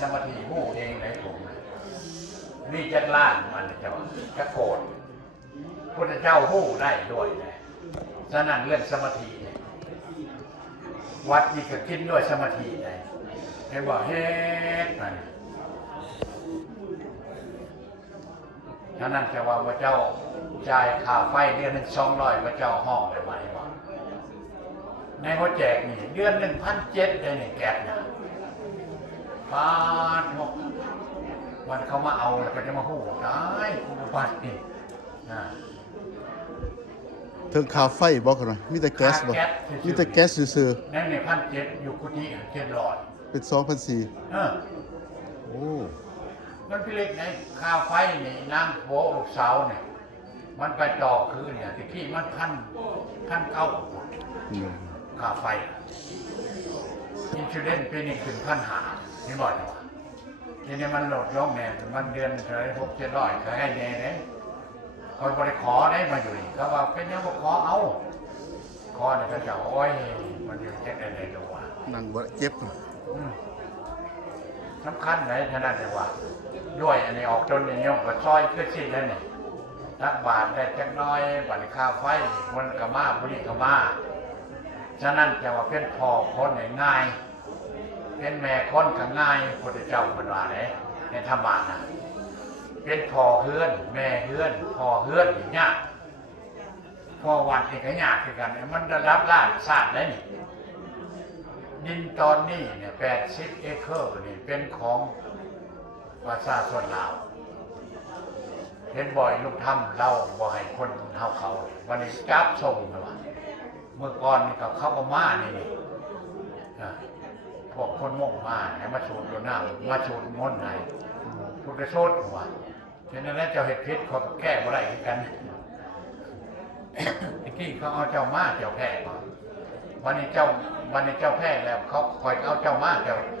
สมาธิหู้เองในผมนี่จะล่านมันจะโกรธพุทธเจ้าหู้ได้ด้วยนะฉะนั้นเรื่องสมาธิเนี่ยวัดนี่ก็กินด้วยสมาธิได้เห็นบอกเฮ็ดมันฉะนั้นจะว่าพระเจ้าจ่ายค่าไฟเดือนหนึ่ง200พระเจ้าห้องได้ไหมวะในเขาแจกนี่เดือน1,700เลยนี่แกะนะปาดวันเขามาเอาแล้วก็จะมาหู้ได้ปัดนี่ถึงค่าไฟบ่ครับมีแต่แก๊สบ่มีแต่แก๊สซื่อๆนั่นนี่1,700อยู่กุฏิ700เป็น2,400โอ้มันพิเล็กไงค่าไฟนี่นั่งโผลูกเสาเนี่ยมันไปต่อคือเนี่ยที่ที่มัน1,900ค่าไฟอินชูเรนปีนี้ขึ้น1,500นี่บ่อยว่าทีนี้มันลดลงแน่มันเดือนเท่าไหร่600-700ก็ให้แน่เลยคอยบริขอได้มาอยู่นี่เขาว่าเป็นยังบ่ขอเอาขอเนี่ยเขาจะโอ้ยมันอยู่แค่ไหนดูว่านั่งบ่เจ็บสำคัญไหนขนาดไหนวะด้วยอันนี้ออกจนอย่างนี้ก็ซอยขึ้นสิ้นแล้วนี่ทักบาทได้จักน้อยบัตรค่าไฟมันกระมาผู้นี้กระมาฉะนั้นจะว่าเป็นพ่อคนง่ายเป็นแม่คนก็ง่ายพระเจ้าเป็นว่าไหนในธรรมะนะเป็นพ่อเฮือนแม่เฮือนพ่อเฮือนอย่างเงี้ยพ่อวัดนี่ก็ยากคือกันมันระดับล้านศาสตร์ได้นี่ดินตอนนี้เนี่ย80 เอเคอร์นี่เป็นของประชาชนลาวเห็นบ่อยลูกถ้ำเราบ่ให้คนเท่าเขาวันนี้จับส่งเลยว่าเมื่อก่อนนี่เขาก็มานี่พวกคนมุ่งมาให้มาสูดตัวน้ำมาสูดมนต์ไหนทุกกระโชดหัวฉะนั้นเจ้าเห็ดพิษเขาแก้บ่ได้กันตะกี้เขาเอาเจ้ามาเจ้าแพ้วันนี้เจ้าแพ้แล้วเขาคอยเอาเจ้ามา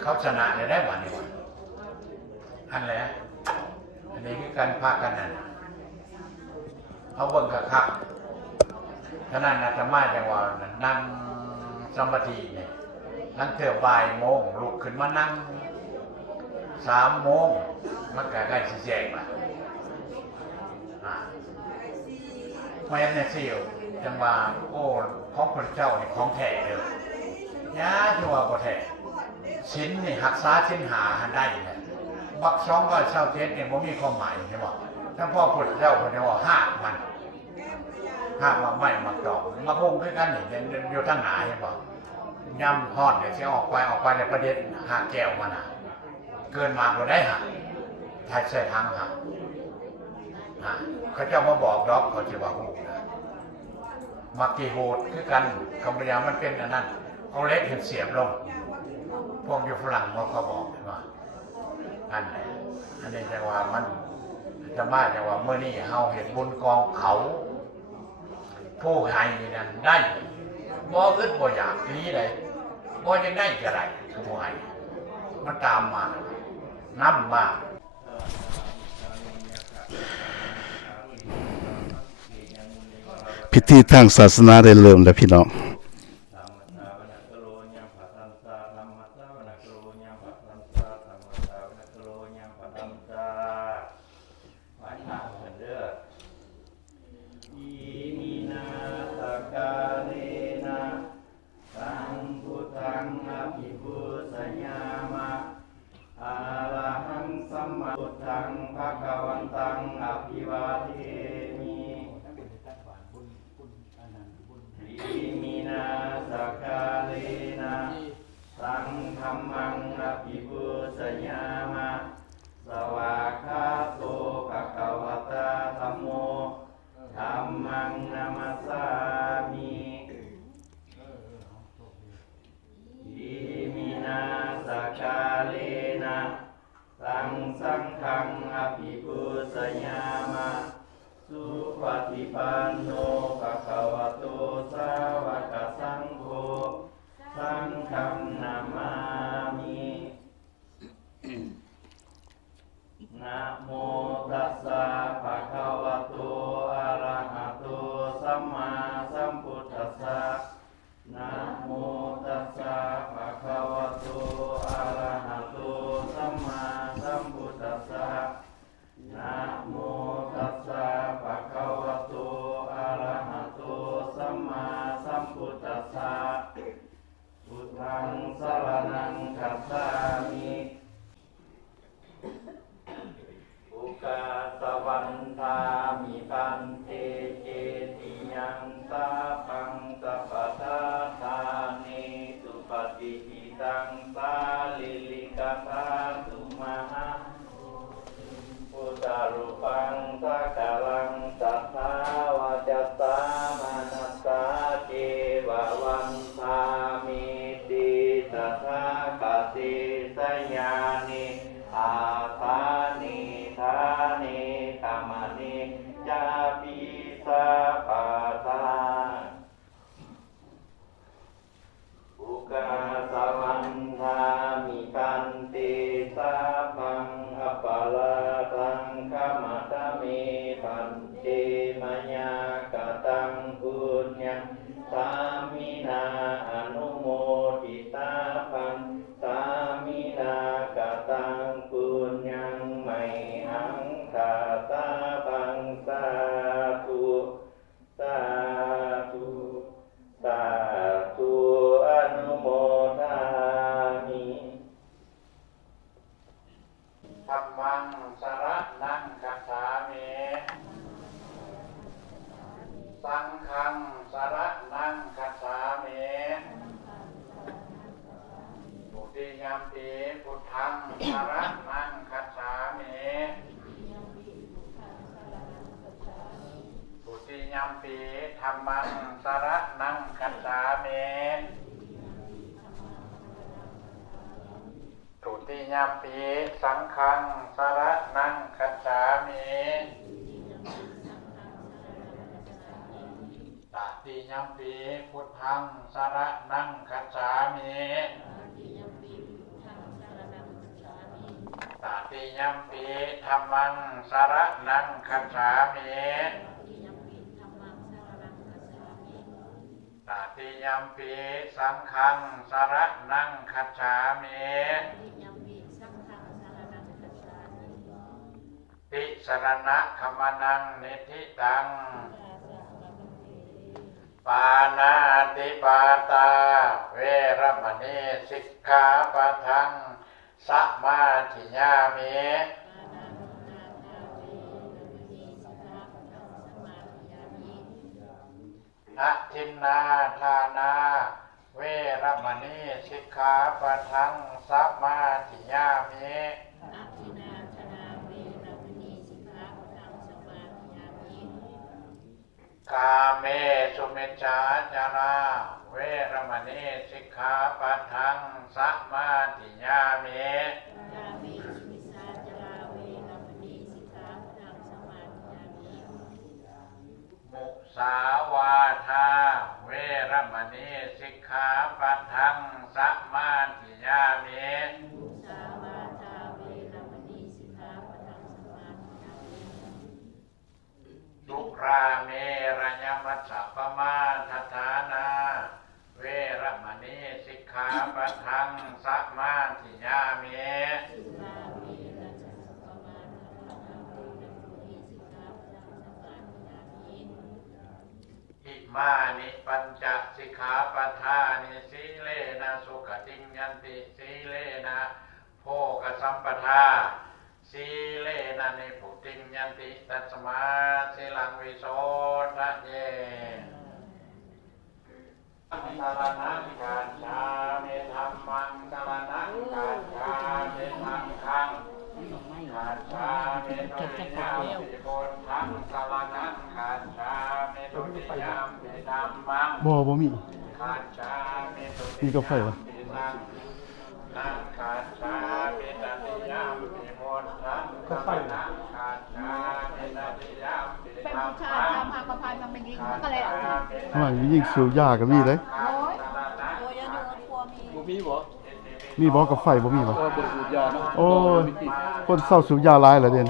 เขาชนะได้วันนี้วันอันแหละอันนี้คือการพากันนั่นเขาเบิ่งคักฉะนั้นอาตมาจังว่านั่งสมาธิเนี่ยนั่งเถื่อบ่ายโมงลุกขึ้นมานั่ง3 โมงมันก็ใกล้สิแจกมาไม่งั้นเนี่ยสิจังว่าโอ้ของพระเจ้านี่ของแท้เลยยาที่ว่าบ่แท้ชิ้นนี่หักษาชิ้นหาหันได้เนี่ยบัก227เนี่ยบ่มีความหมายใช่บ่ถ้าพ่อพุทธเจ้าเพิ่นว่าหากมันไม่มาตอกมาคงคือกันนี่อยู่ทางหน้าใช่บ่ย่ำฮอดเนี่ยสิออกไปในประเด็นหาแก้วมันน่ะเกินมาบ่ได้หาถ้าใช้ทางหาเขาเจ้ามาบอกดอกเขาสิว่าฮู้มักกี่โหดคือกันคำพยามันเป็นอันนั้นเอาเล็กเห็นเสียบลงพวกอยู่ฝรั่งเขาบอกว่าอันนี้จะว่ามันจะมาจะว่าเมื่อนี้เฮาเห็นบุญกองเขาผู้ให้นั่นได้บ่อึดบ่อยากนี้เลยบ่ยังได้จะไรคือบ่ให้มันตามมานํมา พิธีทางศาสนาได้เริ่มแล้วพี่น้องสังฆังอภิปุสยามะสุปฏิปันโนภะคะวะโตสาวกสังโฆสังฆังนามามินะโมตัสสะภะคะวะโตอะระหะโตสัมมาสัมพุทธัสสะนะโมตัสสะภะคะวะโตอะระหะโตสัมมา สาธุมหาพุทธารูปังสักการังสัทธาวาจัสสามนัสสาเกวะวันทามิติตถาคติสยานิอาทานิธานิกามนิจาปิสัพพะทาอุกาสวันทามิกันติสัพพังอปาลาทังขมัตมิปันติมยากตังปุญญังสามินาอนุโมทิตาพังสามินากตังปุญญังไมหังคาตาพังสาธุสาธุสาธุอนุโมทามิ ธัมมังสรณังคัจฉามิสังฆังสรณังคัจฉามิทุติยัมปิพุทธังสรณังคัจฉามิทุติยัมปิธัมมังสรณังคัจฉามิทุติยัมปิสังฆังสรณังคัจฉามิตติยัมปิพุทธังสรณังคัจฉามิตติยัมปิธัมมังสรณังคัจฉามิตติยัมปิสังฆังสรณังคัจฉามิติสรณะขมนังนิธิตังปานาติปาตาเวรมณีสิกขาปะทังสัมมาทิยามิอะทินนาทานาเวรมณีสิกขาปะทังสัมมาทิยามิกาเมสุมิจฉาจาราเวรมณีสิกขาปะทังสัมมาทิยามิมุสาวาทาเวรมณีสิกขาปะทังสัมมาทิยามิสุราเมรยมัสสะปมาทฐานาเวรมณีสิกขาปะทังสัมมาทิยามิอิมานิปัญจสิกขาปทานิสีเลนะสุขติงยันติสีเลนะโภคสัมปทาสีเลนะนิพุติงยันติตัสมาสิลังวิโสทะเยสารนังกัจฉามิธัมมังสารนังกัจฉามิสังฆังกัจฉามิตุติยามปิพุทธังสารนังกัจฉามิตุติยามปิธัมมังบ่มีกัจฉามิตุติ มีกาแฟ ยาม ปะ ปิสังนังกัจฉามิตติยามปิพุทธังสารนังกัจฉามิตติยามปิ เป็น ธัม ผู้ชาย มัง ทำหากระพายมันเป็นยิงมันก็เลยอ่ะ ทำไมมียิ่งสูบยาก็มีเลย โอ้ยโอ้ยยังอยู่กับครัวมี บ่มีบ่ มีบ่กับไฟบ่มีบ่ บ่บ่สูบยาเนาะ โอ้ยคนเศร้าสูบยาหลายเหรอเด่น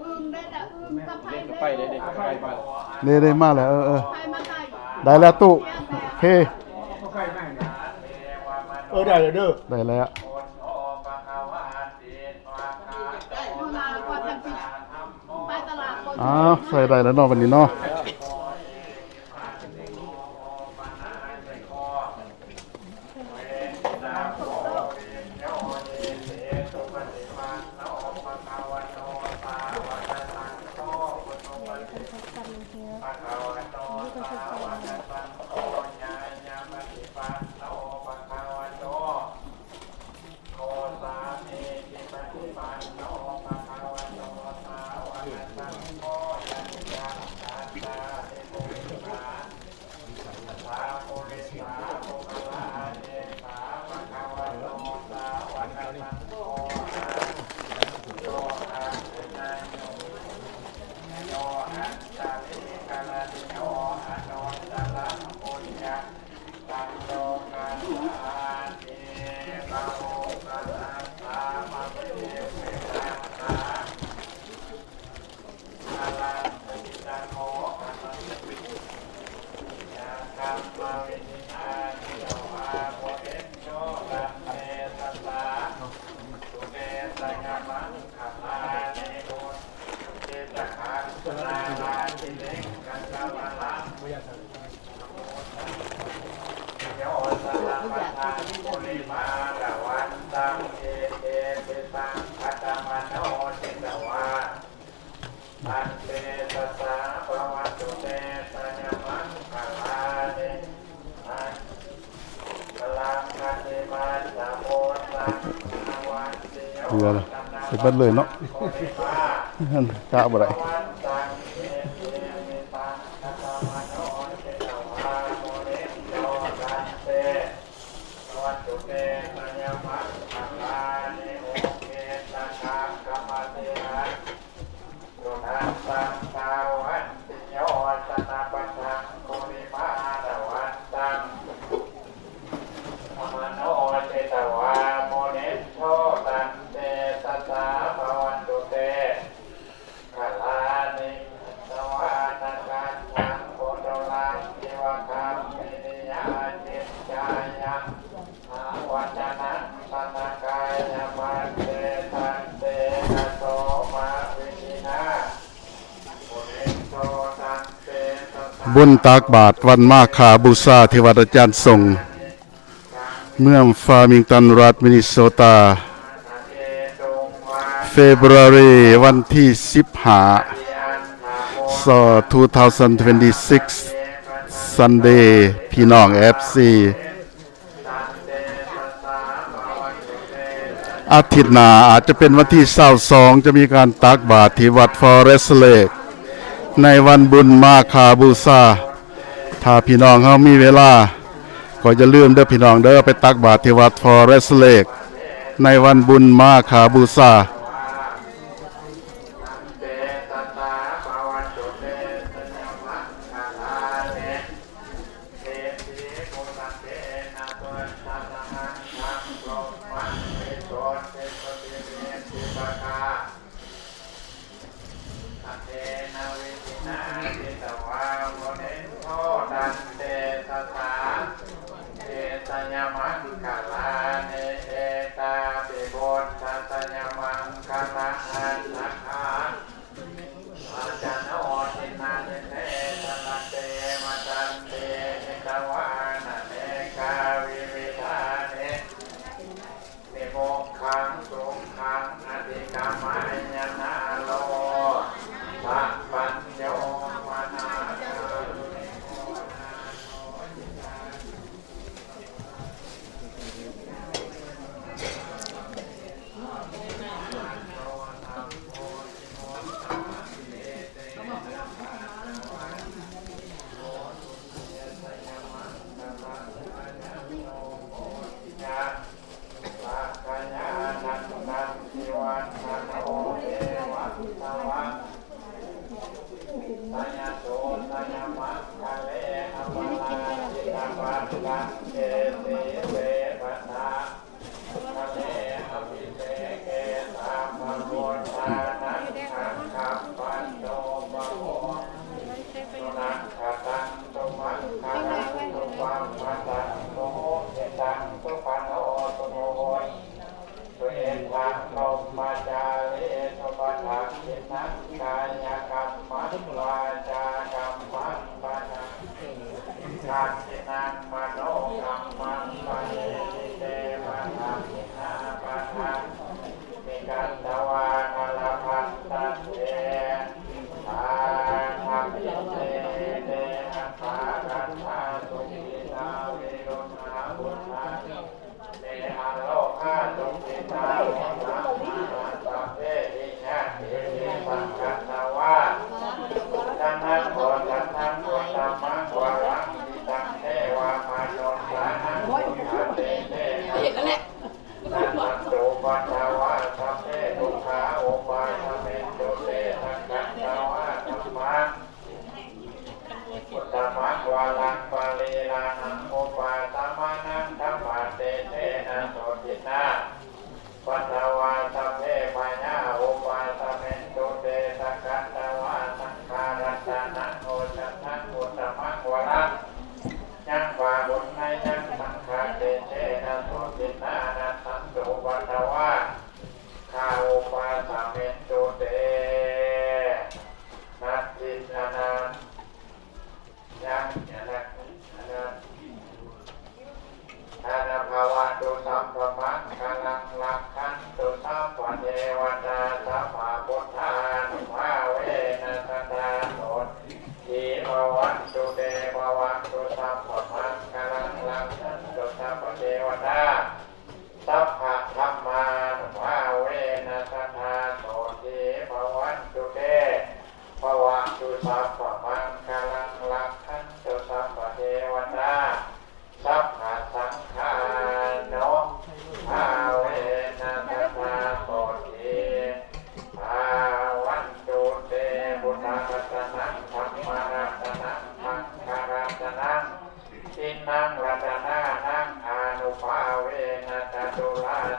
อึ้งได้แต่อึ้งกระพาย เล่นกับไฟได้เด็กกับไฟมา ได้มาแล้วไเออฟมาใส่ ได้แล้วตู้โอเค ได้แล้วเด้อ ได้แล้ว เวลาก่อนจะไปตลาดคน อ้าวใส่ได้แล้วเนาะวันนี้เนาะ อ เรือเลยเสร็จเบิดเลยเนาะนั่นกะบ่ได้บุญตากบาตรวันมาฆบูชาที่วัดอาจารย์ทรงเมืองฟาร์มิงตันรัฐมินนิโซตาเฟบรุรีวันที่15 2026 Sunday พี่น้อง FC อาทิตย์หน้าอาจจะเป็นวันที่22จะมีการตักบาตรที่วัดฟอเรสเลกในวันบุญมาฆบูชาถ้าพี่น้องเฮามีเวลาก็อย่าลืมเด้อพี่น้องเด้อไปตักบาตรที่วัดฟอเรสเลกในวันบุญมาฆบูชา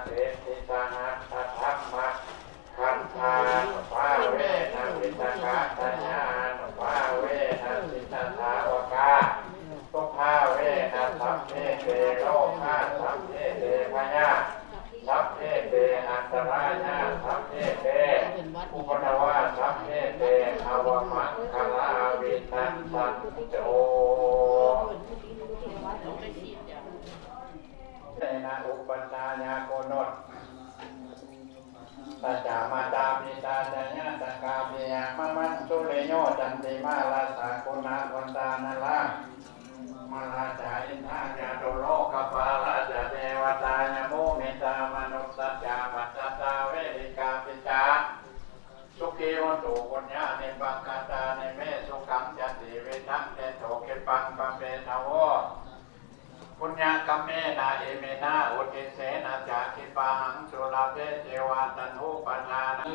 เสติสหัสธัมมะคันธานุภาเวนะปิตกะตัญญานุภาเวนะปิตถาวกาตุภาเวนะสัพเพเตโลกาสัพเพเตพยาสัพเพเตอันตรายาสัพเพเตอุปนวาสัพเพเตอวมังคลาวินัสสันโจเตนะอุปนายาโกนตตัจจามาตาปิตาจัญญาตกาปิยามะมันสุเลโยจันติมาลาสากุณาวันตานาลามาลาจาอินทายาโตโลกปาลาจาเทวตายาโมเมตามนุสสัจจาปัจจตาเวริกาปิจาสุขีวันตุปุญญาเนบังคาตาเนเมสุขังจันติเวทังเตโตเกปังปัมเปทาวะปุญญาคัมเมนาเอเมนาอุติเสนาจากิปาหังสุลาเปเจวาตันหุปัญญานะ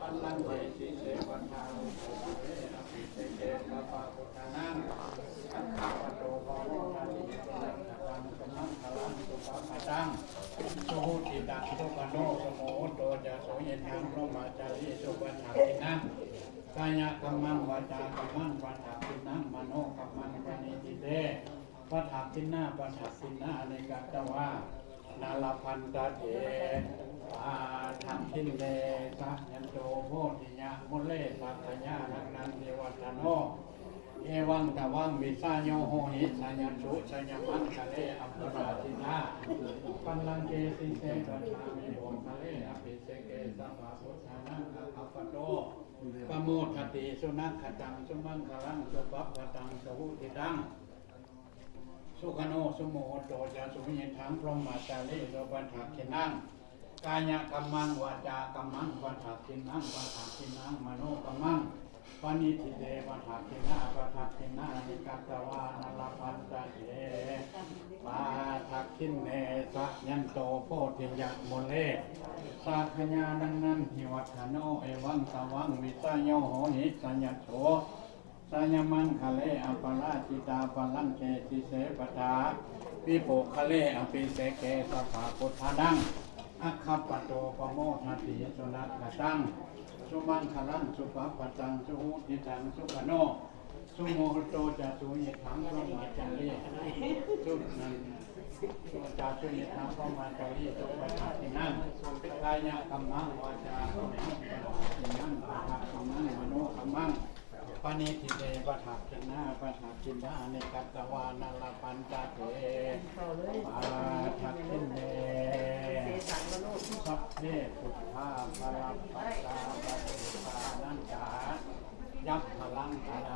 ปัญลังเวสิเสวัฏฐานุโภเวอภิเสเกสะปะพุทธานังสังฆาวัตโตภาวะทันติสังฆังสมังคลังสุภาพตังสุหุติตังสุปโนสโมโตจะโสยทังพรหมาจารีสุปัฏฐาตินังกายกัมมังวาจากัมมังปัฏฐาตินังมโนกัมมังปณิทิเตปัฏฐาตินาปัฏฐาตินาในกัตตวานาลพันตะเถอาทังทิเลสัพยันโตโพธิยะมุเลสัตยานังนันเทวัตโนเอวังตะวังวิสาโยโหหิสัญญสุสัญญมันคะเลอัปปราชินาปัลลังเกสิเสกัจฉามิโหคะเลอภิเสเกสัพพะพุทธานังอัปปโตปโมทติสุนัขขตังสุมังคลังสุปัปปตังสุหุติตังสุขโนสุโมโตจะสุวิญญังพรหมาจารีโสปัฏฐาคินังกายกัมมังวาจากัมมังปัฏฐาคินังปัฏฐาคินังมโนกัมมังปณิทิเตปัฏฐาคินาปัฏฐาคินานิกัตตวานาลพันตะเถปาทักขินเนสัยันโตโพธิยะโมเลสัพพญานังนันหิวัฒโนเอวังตวังวิสาโยโหหิสัญญโสสัญญมังคะเลอปราชิตาปัลลังเกติเสปทาวิโปคะเลอภิเสเกสัพพะพุทธานังอัคคปโตปโมทติสุนัตถตังสุมังคลังสุปปตังสุหุติตังสุขโนสุโมโตจะสุยถังพระมาจารีสุนันสุจาสุยถังพระมาจารีสุปฏิทินังกายกัมมังวาจากัมมังปัฏฐาทินังปัฏฐาทินังมโนกัมมังปณิทิเตปัฏฐาทินาปัฏฐาทินาเนกัตตวานาลปันตะเถปาทักขินเนสัพเพพุทธาภรัปปัสสะปะเทธานันจายัพพลังธนา